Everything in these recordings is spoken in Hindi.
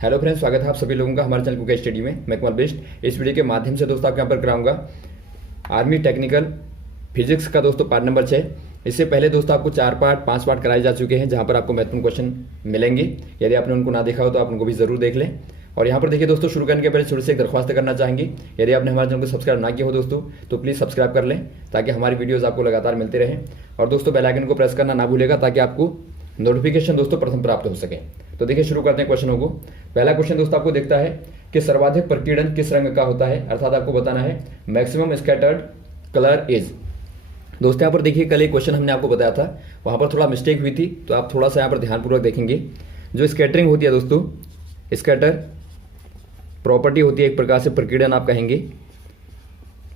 हेलो फ्रेंड्स, स्वागत है आप सभी लोगों का हमारे चैनल कुक स्टडी में। मैं कमल बेस्ट इस वीडियो के माध्यम से दोस्तों आपके यहाँ पर कराऊंगा आर्मी टेक्निकल फिजिक्स का दोस्तों पार्ट नंबर 6। इससे पहले दोस्तों आपको 5 पार्ट कराए जा चुके हैं, जहाँ पर आपको महत्वपूर्ण क्वेश्चन मिलेंगे। यदि आपने उनको ना देखा हो तो आप उनको भी जरूर देख लें। और यहाँ पर देखिए दोस्तों, शुरू करने के पहले छोटी सी एक दरख्वास्त करना चाहेंगे। यदि आपने हमारे चैनल को सब्सक्राइब ना किया हो दोस्तों तो प्लीज़ सब्सक्राइब कर लें, ताकि हमारी वीडियोज़ आपको लगातार मिलते रहें। और दोस्तों बेल आइकन को प्रेस करना ना भूलेगा, ताकि आपको नोटिफिकेशन दोस्तों प्रथम प्राप्त हो सके। तो देखिए शुरू करते हैं क्वेश्चनों को। पहला क्वेश्चन दोस्तों आपको देखता है कि सर्वाधिक प्रकीर्णन किस रंग का होता है, अर्थात आपको बताना है मैक्सिमम स्कैटर्ड कलर इज। दोस्तों यहाँ पर देखिए, कल एक क्वेश्चन हमने आपको बताया था, वहाँ पर थोड़ा मिस्टेक हुई थी, तो आप थोड़ा सा यहाँ पर ध्यानपूर्वक देखेंगे। जो स्कैटरिंग होती है दोस्तों, स्कैटर प्रॉपर्टी होती है एक प्रकार से प्रकीर्णन आप कहेंगे।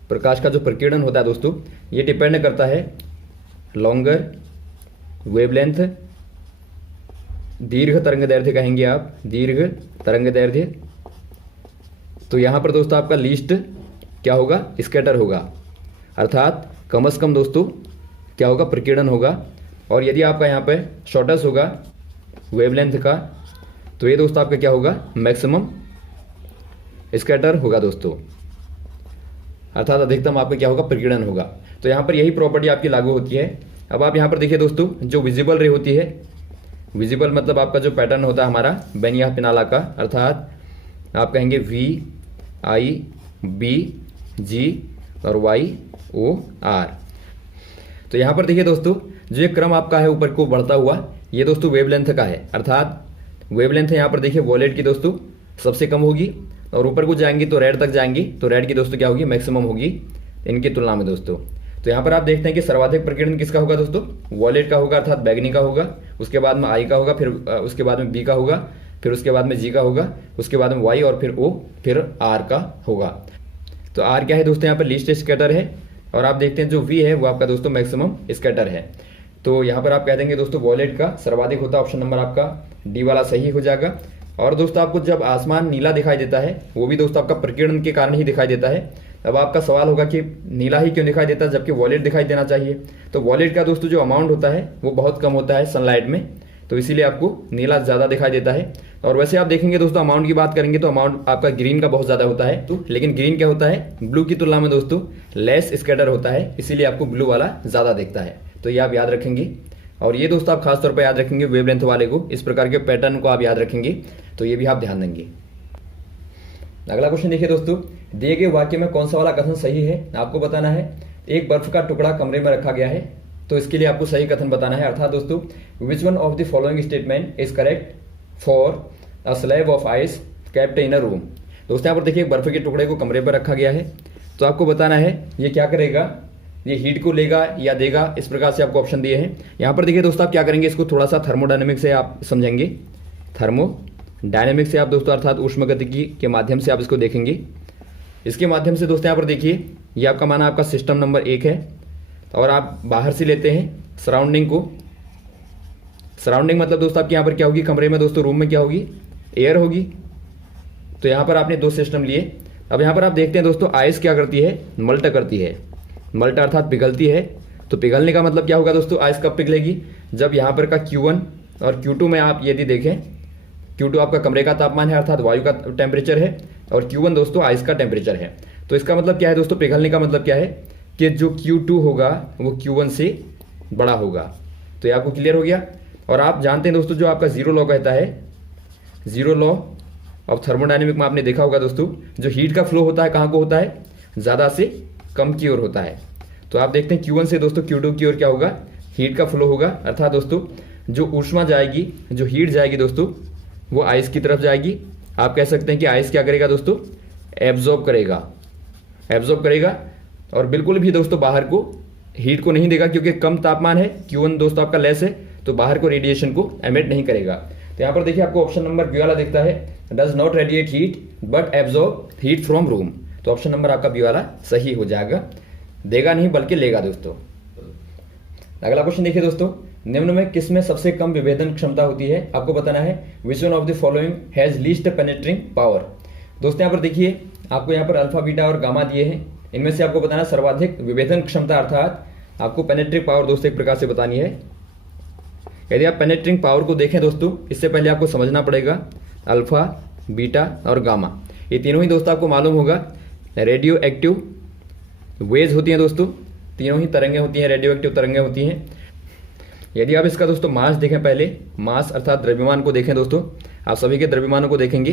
प्रकाश का जो प्रकीर्णन होता है दोस्तों, ये डिपेंड करता है लॉन्गर वेवलेंथ, दीर्घ तरंग दैर्ध्य कहेंगे आप, दीर्घ तरंग दैर्ध्य। तो यहाँ पर दोस्तों आपका लीस्ट क्या होगा, स्कैटर होगा, अर्थात कम से कम दोस्तों क्या होगा, प्रकीर्णन होगा। और यदि आपका यहाँ पे शॉर्टेस्ट होगा वेवलेंथ का, तो ये दोस्तों आपका क्या होगा, मैक्सिमम स्कैटर होगा दोस्तों, अर्थात अधिकतम आपका क्या होगा, प्रकीर्णन होगा। तो यहाँ पर यही प्रॉपर्टी आपकी लागू होती है। अब आप यहाँ पर देखिए दोस्तों, जो विजिबल रे होती है, विजिबल मतलब आपका जो पैटर्न होता है हमारा बेनिया पिनाला का, अर्थात आप कहेंगे VIB और YOR। तो यहाँ पर देखिए दोस्तों, जो ये क्रम आपका है ऊपर को बढ़ता हुआ, ये दोस्तों वेवलेंथ का है, अर्थात वेवलेंथ यहाँ पर देखिए वॉलेट की दोस्तों सबसे कम होगी, और ऊपर को जाएंगी तो रेड तक जाएंगी, तो रेड की दोस्तों क्या होगी, मैक्सिमम होगी इनकी तुलना में दोस्तों। तो यहाँ पर आप देखते हैं कि सर्वाधिक प्रकीर्णन किसका होगा दोस्तों, वॉलेट का होगा, अर्थात बैगनी का होगा, उसके बाद में I का होगा, फिर उसके बाद में B का होगा, फिर उसके बाद में G का होगा, उसके बाद में Y और फिर O, फिर R का होगा। तो R क्या है दोस्तों, यहाँ पर लीस्ट स्कैटर है, और आप देखते हैं जो V है वो आपका दोस्तों मैक्सिमम स्कैटर है। तो यहाँ पर आप कह देंगे दोस्तों वॉलेट का सर्वाधिक होता है, ऑप्शन नंबर आपका D वाला सही हो जाएगा। और दोस्तों आपको जब आसमान नीला दिखाई देता है, वो भी दोस्तों आपका प्रकीर्णन के कारण ही दिखाई देता है। अब आपका सवाल होगा कि नीला ही क्यों दिखाई देता है जबकि वॉलेट दिखाई देना चाहिए। तो वॉलेट का दोस्तों जो अमाउंट होता है वो बहुत कम होता है सनलाइट में, तो इसीलिए आपको नीला ज़्यादा दिखाई देता है। और वैसे आप देखेंगे दोस्तों, अमाउंट की बात करेंगे तो अमाउंट आपका ग्रीन का बहुत ज़्यादा होता है, तो लेकिन ग्रीन क्या होता है, ब्लू की तुलना में दोस्तों लेस स्कैटर होता है, इसीलिए आपको ब्लू वाला ज़्यादा दिखता है। तो ये आप याद रखेंगे। और ये दोस्तों आप खासतौर पर याद रखेंगे वेवलेंथ वाले को, इस प्रकार के पैटर्न को आप याद रखेंगे, तो ये भी आप ध्यान देंगे। अगला क्वेश्चन देखिए दोस्तों, दिए गए वाक्य में कौन सा वाला कथन सही है, आपको बताना है। एक बर्फ का टुकड़ा कमरे में रखा गया है, तो इसके लिए आपको सही कथन बताना है, अर्थात दोस्तों विच one of the following statement is correct for a slab of ice kept in a room. दोस्तों यहाँ पर देखिए बर्फ के टुकड़े को कमरे पर रखा गया है, तो आपको बताना है ये क्या करेगा, ये हीट को लेगा या देगा, इस प्रकार से आपको ऑप्शन दिए हैं। यहाँ पर देखिए दोस्तों आप क्या करेंगे, इसको थोड़ा सा थर्मोडायनेमिक्स से आप समझेंगे, थर्मोडायनेमिक्स से आप दोस्तों अर्थात ऊष्मगतिकी के माध्यम से आप इसको देखेंगे। इसके माध्यम से दोस्तों यहाँ पर देखिए, ये आपका माना आपका सिस्टम नंबर 1 है, और आप बाहर से लेते हैं सराउंडिंग को। सराउंडिंग मतलब दोस्तों आपके यहाँ पर क्या होगी, कमरे में दोस्तों रूम में क्या होगी, एयर होगी। तो यहाँ पर आपने 2 सिस्टम लिए। अब यहाँ पर आप देखते हैं दोस्तों आइस क्या करती है, मल्ट करती है, मल्ट अर्थात पिघलती है। तो पिघलने का मतलब क्या होगा दोस्तों, आइस कब पिघलेगी, जब यहाँ पर का Q1 और Q2 में आप यदि देखें, Q2 आपका कमरे का तापमान है, अर्थात वायु का टेम्परेचर है, और Q1 दोस्तों आइस का टेम्परेचर है। तो इसका मतलब क्या है दोस्तों, पिघलने का मतलब क्या है कि जो Q2 होगा वो Q1 से बड़ा होगा। तो ये आपको क्लियर हो गया। और आप जानते हैं दोस्तों, जो आपका जीरो लॉ कहता है, जीरो लॉ ऑफ थर्मोडायनेमिक में आपने देखा होगा दोस्तों, जो हीट का फ्लो होता है कहाँ को होता है, ज़्यादा से कम की ओर होता है। तो आप देखते हैं Q1 से दोस्तों Q2 की ओर क्या होगा, हीट का फ्लो होगा, अर्थात दोस्तों जो ऊष्मा जाएगी, जो हीट जाएगी दोस्तों, वो आइस की तरफ जाएगी। आप कह सकते हैं कि आइस क्या करेगा दोस्तों, एब्जॉर्ब करेगा, एब्जॉर्ब करेगा, और बिल्कुल भी दोस्तों बाहर को हीट को नहीं देगा, क्योंकि कम तापमान है, Q1 दोस्तों आपका लेस है, तो बाहर को रेडिएशन को एमिट नहीं करेगा। तो यहाँ पर देखिए आपको ऑप्शन नंबर बी वाला दिखता है, does not radiate heat but absorb heat from room. तो ऑप्शन नंबर आपका बी वाला सही हो जाएगा, देगा नहीं बल्कि लेगा दोस्तों। अगला क्वेश्चन देखिए दोस्तों, निम्न में किस में सबसे कम विभेदन क्षमता होती है, आपको बताना है which one of the following has least penetrating power. दोस्तों यहाँ पर देखिए आपको यहाँ पर अल्फा बीटा और गामा दिए हैं, इनमें से आपको बताना सर्वाधिक विभेदन क्षमता, अर्थात आपको पेनिट्रिंग पावर दोस्तों एक प्रकार से बतानी है। यदि आप पेनिट्रिंग पावर को देखें दोस्तों, इससे पहले आपको समझना पड़ेगा अल्फा बीटा और गामा, ये तीनों ही दोस्तों आपको मालूम होगा रेडियो एक्टिव वेव्स होती हैं दोस्तों, तीनों ही तरंगें होती हैं, रेडियो एक्टिव तरंगें होती हैं। यदि आप इसका दोस्तों मास देखें, पहले मास अर्थात द्रव्यमान को देखें दोस्तों, आप सभी के द्रव्यमानों को देखेंगे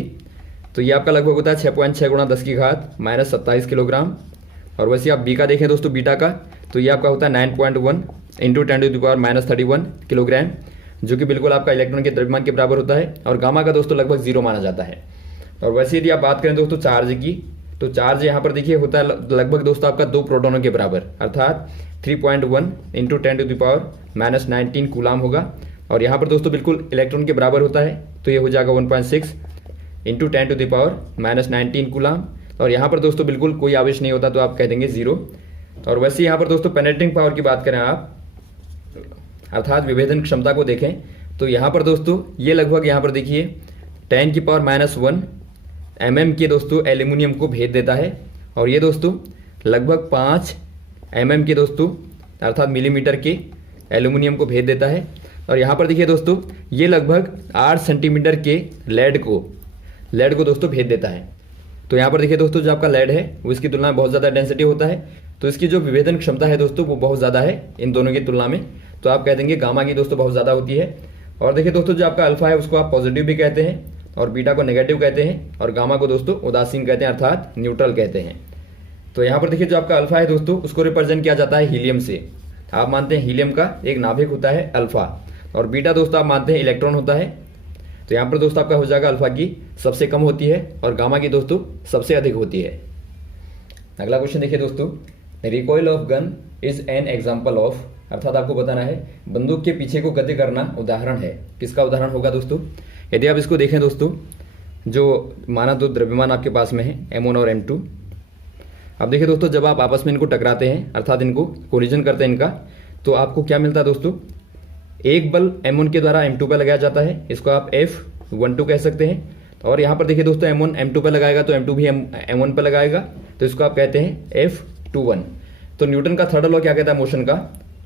तो ये आपका लगभग होता है 6.6 गुणा 10 की घात माइनस 27 किलोग्राम। और वैसे आप बी का देखें दोस्तों, बीटा का, तो ये आपका होता है 9.1 इंटू 10⁻⁻31 किलोग्राम, जो कि बिल्कुल आपका इलेक्ट्रॉन के द्रव्यमान के बराबर होता है। और गामा का दोस्तों लगभग 0 माना जाता है। और वैसे यदि आप बात करें दोस्तों चार्ज की, तो चार्ज यहाँ पर देखिए होता है लगभग दोस्तों आपका 2 प्रोटॉनों के बराबर, अर्थात 3.1 इंटू 10⁻⁻19 कूलाम होगा। और यहाँ पर दोस्तों बिल्कुल इलेक्ट्रॉन के बराबर होता है, तो ये हो जाएगा 1.6 इंटू 10⁻⁻19 कूलाम। और यहाँ पर दोस्तों बिल्कुल कोई आवेश नहीं होता, तो आप कह देंगे 0। और वैसे यहाँ पर दोस्तों पेनेट्रिंग पावर की बात करें आप, अर्थात विभेदन क्षमता को देखें, तो यहाँ पर दोस्तों ये लगभग यहाँ पर देखिए 10⁻⁻1 mm के दोस्तों एल्यूमिनियम को भेद देता है। और ये दोस्तों लगभग 5 mm के दोस्तों अर्थात मिलीमीटर के एल्यूमिनियम को भेद देता है। और यहाँ पर देखिए दोस्तों ये लगभग 8 सेंटीमीटर के लेड को दोस्तों भेद देता है। तो यहाँ पर देखिए दोस्तों जो आपका लेड है वो इसकी तुलना में बहुत ज़्यादा डेंसिटी होता है, तो इसकी जो विभेदन क्षमता है दोस्तों वो बहुत ज़्यादा है इन दोनों की तुलना में, तो आप कह देंगे गामा की दोस्तों बहुत ज़्यादा होती है। और देखिए दोस्तों जो आपका अल्फा है उसको आप पॉजिटिव भी कहते हैं, और बीटा को नेगेटिव कहते हैं, और गामा को दोस्तों उदासीन कहते हैं अर्थात न्यूट्रल कहते हैं। तो यहाँ पर देखिए जो आपका अल्फा है दोस्तों उसको रिप्रेजेंट किया जाता है हीलियम से। आप मानते हैं हीलियम का एक नाभिक होता है अल्फा, और बीटा दोस्तों आप मानते हैं इलेक्ट्रॉन होता है। तो यहाँ पर दोस्तों आपका हो जाएगा अल्फा की सबसे कम होती है और गामा की दोस्तों सबसे अधिक होती है। अगला क्वेश्चन देखिए दोस्तों, recoil of gun is an example of, अर्थात आपको बताना है बंदूक के पीछे को गति करना उदाहरण है, किसका उदाहरण होगा दोस्तों। यदि आप इसको देखें दोस्तों, जो माना दो द्रव्यमान आपके पास में है M1 और M2। अब देखिए दोस्तों जब आप आपस में इनको टकराते हैं अर्थात इनको कोलिजन करते हैं इनका, तो आपको क्या मिलता है दोस्तों, एक बल M1 के द्वारा M2 पर लगाया जाता है, इसको आप F12 कह सकते हैं। और यहाँ पर देखिए दोस्तों M1 M2 पर लगाएगा तो M2 भी M1 पर लगाएगा, तो इसको आप कहते हैं F21। तो न्यूटन का थर्ड लॉ क्या कहता है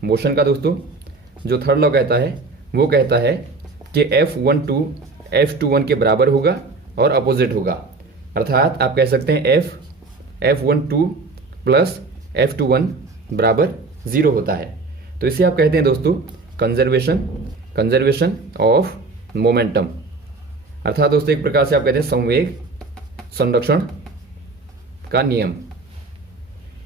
मोशन का दोस्तों, जो थर्ड लॉ कहता है वो कहता है कि F12 F21 के बराबर होगा और अपोजिट होगा, अर्थात आप कह सकते हैं F12 प्लस F21 बराबर 0 होता है। तो इसे आप कहते हैं दोस्तों कंजर्वेशन ऑफ मोमेंटम, अर्थात दोस्तों एक प्रकार से आप कहते हैं संवेग संरक्षण का नियम।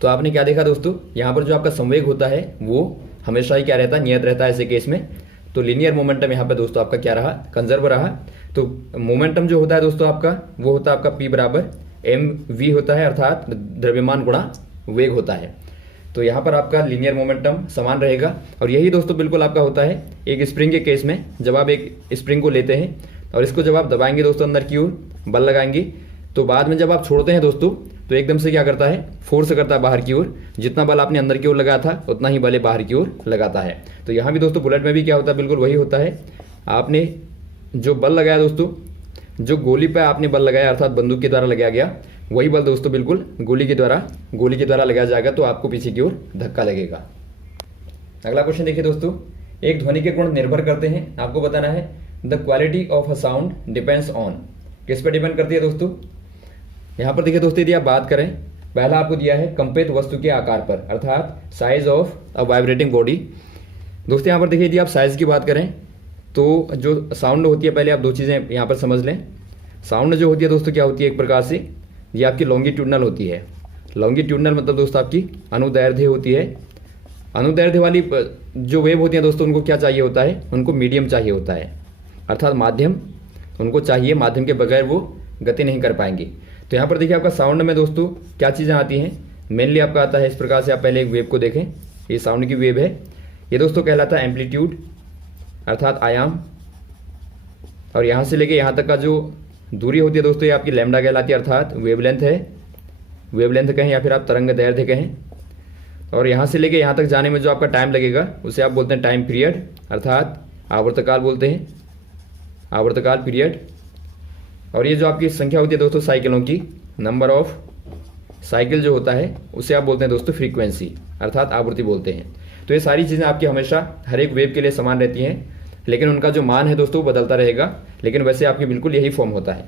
तो आपने क्या देखा दोस्तों, यहाँ पर जो आपका संवेग होता है वो हमेशा ही क्या रहता है, नियत रहता है ऐसे केस में। तो लीनियर मोमेंटम यहाँ पे दोस्तों आपका क्या रहा, कंजर्व रहा। तो मोमेंटम जो होता है दोस्तों आपका वो होता है आपका P बराबर mv होता है, अर्थात द्रव्यमान गुणा वेग होता है। तो यहाँ पर आपका लीनियर मोमेंटम समान रहेगा। और यही दोस्तों बिल्कुल आपका होता है एक स्प्रिंग के केस में, जब आप एक स्प्रिंग को लेते हैं और इसको जब आप दबाएंगे दोस्तों अंदर की ओर बल लगाएंगे, तो बाद में जब आप छोड़ते हैं दोस्तों तो एकदम से क्या करता है, फोर्स करता है बाहर की ओर। जितना बल आपने अंदर की ओर लगाया था उतना ही बल बाहर की ओर लगाता है। तो यहाँ भी दोस्तों बुलेट में भी क्या होता है, बिल्कुल वही होता है। आपने जो बल लगाया दोस्तों, जो गोली पे आपने बल लगाया अर्थात बंदूक के द्वारा लगाया गया, वही बल दोस्तों बिल्कुल गोली के द्वारा लगाया जाएगा, तो आपको पीछे की ओर धक्का लगेगा। अगला क्वेश्चन देखिए दोस्तों, एक ध्वनि के गुण निर्भर करते हैं, आपको बताना है the quality of a sound depends on, किस पर डिपेंड करती है दोस्तों। यहाँ पर देखिए दोस्तों यदि आप बात करें, पहला आपको दिया है कंपित वस्तु के आकार पर, अर्थात size of a vibrating body. दोस्तों यहाँ पर देखिए यदि आप साइज की बात करें तो जो साउंड होती है, पहले आप दो चीज़ें यहाँ पर समझ लें। साउंड जो होती है दोस्तों क्या होती है, एक प्रकार से ये आपकी लॉन्गिट्यूडनल होती है। लॉन्गिट्यूडनल मतलब दोस्तों आपकी अनुदैर्ध्य होती है। अनुदैर्ध्य वाली जो वेव होती है दोस्तों उनको क्या चाहिए होता है, उनको मीडियम चाहिए होता है, अर्थात माध्यम उनको चाहिए, माध्यम के बगैर वो गति नहीं कर पाएंगे। तो यहाँ पर देखिए आपका साउंड में दोस्तों क्या चीज़ें आती हैं, मेनली आपका आता है इस प्रकार से। आप पहले एक वेव को देखें, ये साउंड की वेव है, ये दोस्तों कहलाता है एम्पलीट्यूड अर्थात आयाम। और यहाँ से लेके यहाँ तक का जो दूरी होती है दोस्तों ये आपकी लैम्डा कहलाती है, अर्थात वेवलेंथ है, वेवलेंथ कहें या फिर आप तरंग दैर्ध्य कहें। और यहाँ से लेके यहाँ तक जाने में जो आपका टाइम लगेगा उसे आप बोलते हैं टाइम पीरियड, अर्थात आवर्तकाल बोलते हैं, आवर्तकाल पीरियड। और ये जो आपकी संख्या होती है दोस्तों साइकिलों की, नंबर ऑफ साइकिल जो होता है उसे आप बोलते हैं दोस्तों फ्रीक्वेंसी, अर्थात आवृत्ति बोलते हैं। तो ये सारी चीज़ें आपकी हमेशा हर एक वेव के लिए समान रहती हैं, लेकिन उनका जो मान है दोस्तों बदलता रहेगा, लेकिन वैसे आपकी बिल्कुल यही फॉर्म होता है।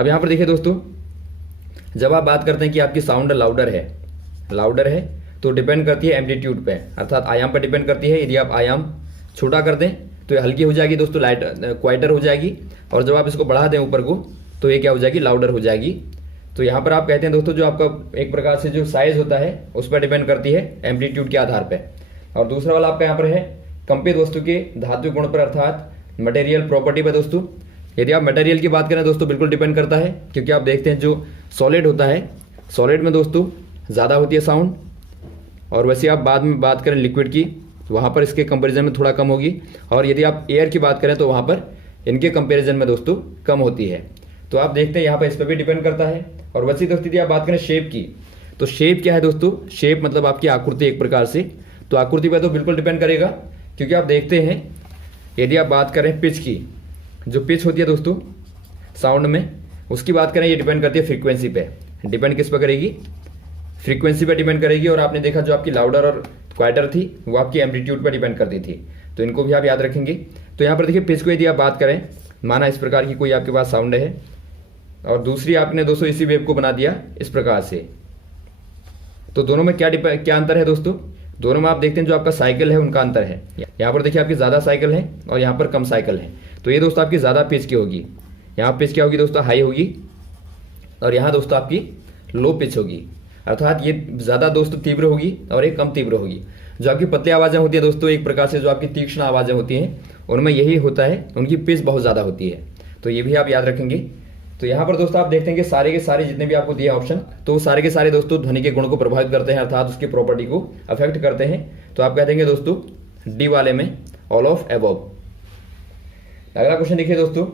अब यहाँ पर देखिए दोस्तों, जब आप बात करते हैं कि आपकी साउंड लाउडर है तो डिपेंड करती है एम्पलीट्यूड पे, अर्थात आयाम पर डिपेंड करती है। यदि आप आयाम छोटा कर दें तो ये हल्की हो जाएगी दोस्तों, लाइट क्वाइटर हो जाएगी, और जब आप इसको बढ़ा दें ऊपर को तो ये क्या हो जाएगी, लाउडर हो जाएगी। तो यहाँ पर आप कहते हैं दोस्तों, जो आपका एक प्रकार से जो साइज होता है उस पर डिपेंड करती है एम्पलीट्यूड के आधार पर। और दूसरा वाला आपका यहाँ पर है कंपित वस्तु के धातु गुण पर, अर्थात मटेरियल प्रॉपर्टी पर दोस्तों। यदि आप मटेरियल की बात करें दोस्तों, बिल्कुल डिपेंड करता है, क्योंकि आप देखते हैं जो सॉलिड होता है, सॉलिड में दोस्तों ज़्यादा होती है साउंड, और वैसे आप बाद में बात करें लिक्विड की, वहाँ पर इसके कंपैरिजन में थोड़ा कम होगी। और यदि आप एयर की बात करें तो वहाँ पर इनके कंपैरिजन में दोस्तों कम होती है। तो आप देखते हैं यहाँ पर इस पर भी डिपेंड करता है। और वैसे दोस्तों यदि आप बात करें शेप की, तो शेप क्या है दोस्तों, शेप मतलब आपकी आकृति एक प्रकार से, तो आकृति पर तो बिल्कुल डिपेंड करेगा, क्योंकि आप देखते हैं यदि आप बात करें पिच की, जो पिच होती है दोस्तों साउंड में, उसकी बात करें, ये डिपेंड करती है फ्रीक्वेंसी पे। डिपेंड किस पर करेगी, फ्रीक्वेंसी पे डिपेंड करेगी। और आपने देखा जो आपकी लाउडर और क्वाइटर थी वो आपकी एम्पलीट्यूड पर डिपेंड करती थी, तो इनको भी आप याद रखेंगे। तो यहाँ पर देखिए पिच को यदि आप बात करें, माना इस प्रकार की कोई आपके पास साउंड है और दूसरी आपने दोस्तों इसी वेव को बना दिया इस प्रकार से, तो दोनों में क्या अंतर है दोस्तों, दोनों में आप देखते हैं जो आपका साइकिल है उनका अंतर है। यहाँ पर देखिए आपकी ज़्यादा साइकिल है और यहाँ पर कम साइकिल है, तो ये दोस्तों आपकी ज़्यादा पिच की होगी। यहाँ पिच क्या होगी दोस्तों, हाई होगी, और यहाँ दोस्तों आपकी लो पिच होगी, अर्थात ये ज़्यादा दोस्तों तीव्र होगी और ये कम तीव्र होगी। जो आपकी पतली आवाज़ें होती है दोस्तों, एक प्रकार से जो आपकी तीक्ष्ण आवाज़ें होती हैं उनमें यही होता है, उनकी पिच बहुत ज़्यादा होती है, तो ये भी आप याद रखेंगे। तो यहाँ पर दोस्तों आप देखते हैं कि सारे के सारे जितने भी आपको दिए ऑप्शन, तो सारे के सारे दोस्तों ध्वनि के गुण को प्रभावित करते हैं, अर्थात उसकी प्रॉपर्टी को अफेक्ट करते हैं। तो आप कह देंगे दोस्तों डी वाले में ऑल ऑफ अबव। अगला क्वेश्चन देखिए दोस्तों,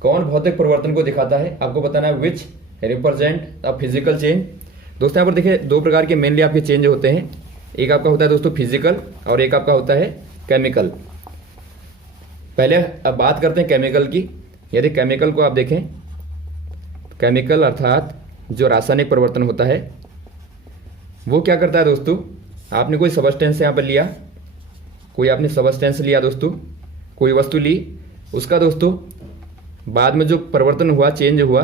कौन भौतिक परिवर्तन को दिखाता है, आपको बताना है which represent a physical change. दोस्तों यहाँ पर देखिए दो प्रकार के मेनली आपके चेंज होते हैं, एक आपका होता है दोस्तों फिजिकल और एक आपका होता है केमिकल। पहले अब बात करते हैं केमिकल की। यदि केमिकल को आप देखें, केमिकल अर्थात जो रासायनिक परिवर्तन होता है वो क्या करता है दोस्तों, आपने कोई सबस्टेंस यहाँ पर लिया, कोई आपने सबस्टेंस लिया दोस्तों, कोई वस्तु ली, उसका दोस्तों बाद में जो परिवर्तन हुआ, चेंज हुआ,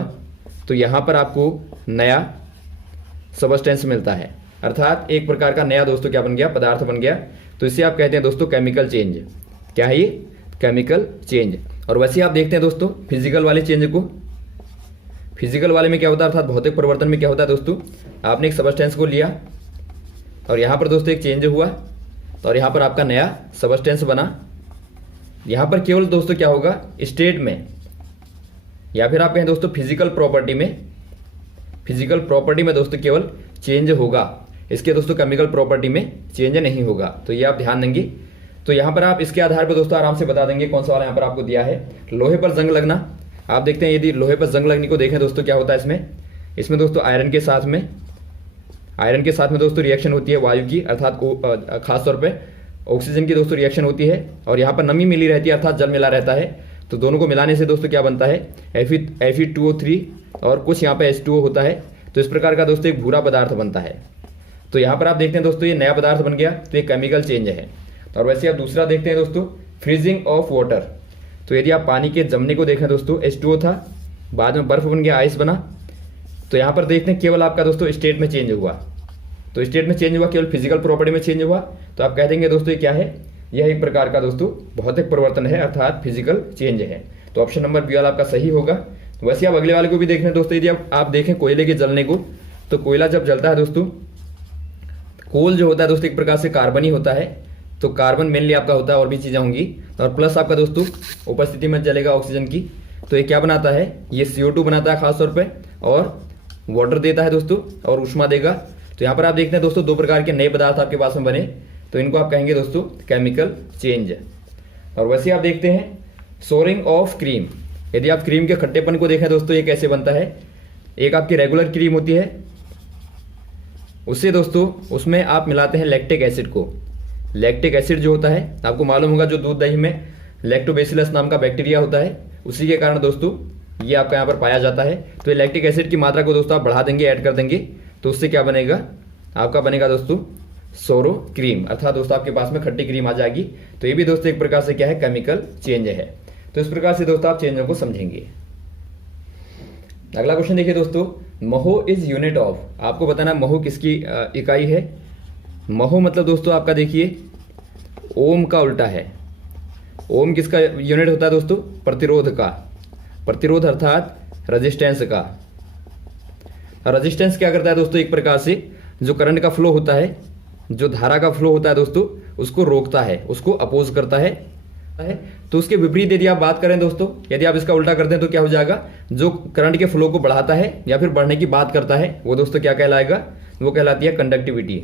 तो यहाँ पर आपको नया सबस्टेंस मिलता है, अर्थात एक प्रकार का नया दोस्तों क्या बन गया, पदार्थ बन गया। तो इसे आप कहते हैं दोस्तों केमिकल चेंज। क्या है ये, केमिकल चेंज। और वैसे आप देखते हैं दोस्तों फिजिकल वाले चेंज को, फिजिकल वाले में क्या होता है, अर्थात भौतिक परिवर्तन में क्या होता है दोस्तों, आपने एक सबस्टेंस को लिया और यहाँ पर दोस्तों एक चेंज हुआ और यहाँ पर आपका नया सबस्टेंस बना। यहाँ पर केवल दोस्तों क्या होगा, स्टेट में, या फिर आप कहें दोस्तों फिजिकल प्रॉपर्टी में, फिजिकल प्रॉपर्टी में दोस्तों केवल चेंज होगा, इसके दोस्तों केमिकल प्रॉपर्टी में चेंज नहीं होगा। तो ये आप ध्यान देंगे। तो यहाँ पर आप इसके आधार पर दोस्तों आराम से बता देंगे कौन सा वाला यहाँ पर आपको दिया है। लोहे पर जंग लगना, आप देखते हैं यदि लोहे पर जंग लगने को देखें दोस्तों क्या होता है इसमें दोस्तों आयरन के साथ में दोस्तों रिएक्शन होती है वायु की, अर्थात खासतौर पर ऑक्सीजन की दोस्तों रिएक्शन होती है, और यहाँ पर नमी मिली रहती है, अर्थात जल मिला रहता है। तो दोनों को मिलाने से दोस्तों क्या बनता है, Fe2O3 और कुछ यहाँ पे H2O होता है। तो इस प्रकार का दोस्तों एक भूरा पदार्थ बनता है। तो यहाँ पर आप देखते हैं दोस्तों ये नया पदार्थ बन गया, तो ये केमिकल चेंज है। और वैसे आप दूसरा देखते हैं दोस्तों फ्रीजिंग ऑफ वाटर। तो यदि आप पानी के जमने को देखें दोस्तों, H2O था, बाद में बर्फ बन गया, आइस बना। तो यहाँ पर देखते हैं केवल आपका दोस्तों स्टेट में चेंज हुआ, तो स्टेट में चेंज हुआ, केवल फिजिकल प्रॉपर्टी में चेंज हुआ। तो आप कह देंगे दोस्तों ये क्या है, यह एक प्रकार का दोस्तों भौतिक परिवर्तन है, अर्थात फिजिकल चेंज है। तो ऑप्शन नंबर बी वाला आपका सही होगा। वैसे आप अगले वाले को भी देख रहे हैं दोस्तों, यदि आप देखें कोयले के जलने को, तो कोयला जब जलता है दोस्तों, कोल जो होता है दोस्तों एक प्रकार से कार्बन ही होता है। तो कार्बन मेनली आपका होता है, और भी चीज़ें होंगी, और प्लस आपका दोस्तों उपस्थिति में जलेगा ऑक्सीजन की। तो ये क्या बनाता है, ये CO2 बनाता है खासतौर पर, और वाटर देता है दोस्तों, और ऊष्मा देगा। तो यहाँ पर आप देखते हैं दोस्तों दो प्रकार के नए पदार्थ आपके पास में बने, तो इनको आप कहेंगे दोस्तों केमिकल चेंज। और वैसे आप देखते हैं सोरिंग ऑफ क्रीम। यदि आप क्रीम के खट्टेपन को देखें दोस्तों, ये कैसे बनता है, एक आपकी रेगुलर क्रीम होती है, उससे दोस्तों उसमें आप मिलाते हैं लैक्टिक एसिड को। लैक्टिक एसिड जो होता है, आपको मालूम होगा जो दूध दही में लैक्टोबैसिलस नाम का बैक्टीरिया होता है, उसी के कारण दोस्तों ये आपका यहाँ पर पाया जाता है। तो ये लैक्टिक एसिड की मात्रा को दोस्तों आप बढ़ा देंगे, ऐड कर देंगे, तो उससे क्या बनेगा, आपका बनेगा दोस्तों सोरो क्रीम, अर्थात दोस्तों आपके पास में खट्टी क्रीम आ जाएगी। तो ये भी दोस्तों एक प्रकार से क्या है, केमिकल चेंज है। तो इस प्रकार से दोस्तों आप चेंजों को समझेंगे। अगला क्वेश्चन देखिए दोस्तों, महो इज यूनिट ऑफ, आपको बताना महो किसकी इकाई है। महो मतलब दोस्तों आपका देखिए ओम का उल्टा है। ओम किसका यूनिट होता है दोस्तों, प्रतिरोध का। प्रतिरोध अर्थात रेजिस्टेंस का। रेजिस्टेंस क्या करता है दोस्तों, एक प्रकार से जो करंट का फ्लो होता है, जो धारा का फ्लो होता है दोस्तों, उसको रोकता है, उसको अपोज करता है। तो उसके विपरीत यदि आप बात करें दोस्तों, यदि आप इसका उल्टा करते हैं तो क्या हो जाएगा, जो करंट के फ्लो को बढ़ाता है या फिर बढ़ने की बात करता है वो दोस्तों क्या कहलाएगा, वो कहलाती है कंडक्टिविटी।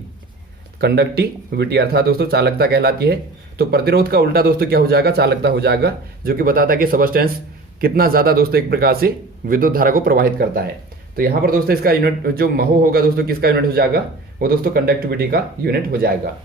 कंडक्टिविटी अर्थात दोस्तों चालकता कहलाती है। तो प्रतिरोध का उल्टा दोस्तों क्या हो जाएगा, चालकता हो जाएगा, जो कि बताता है कि सबस्टेंस कितना ज्यादा दोस्तों एक प्रकार से विद्युत धारा को प्रवाहित करता है। तो यहां पर दोस्तों इसका यूनिट जो महो होगा दोस्तों किसका यूनिट हो जाएगा, वो दोस्तों कंडक्टिविटी का यूनिट हो जाएगा।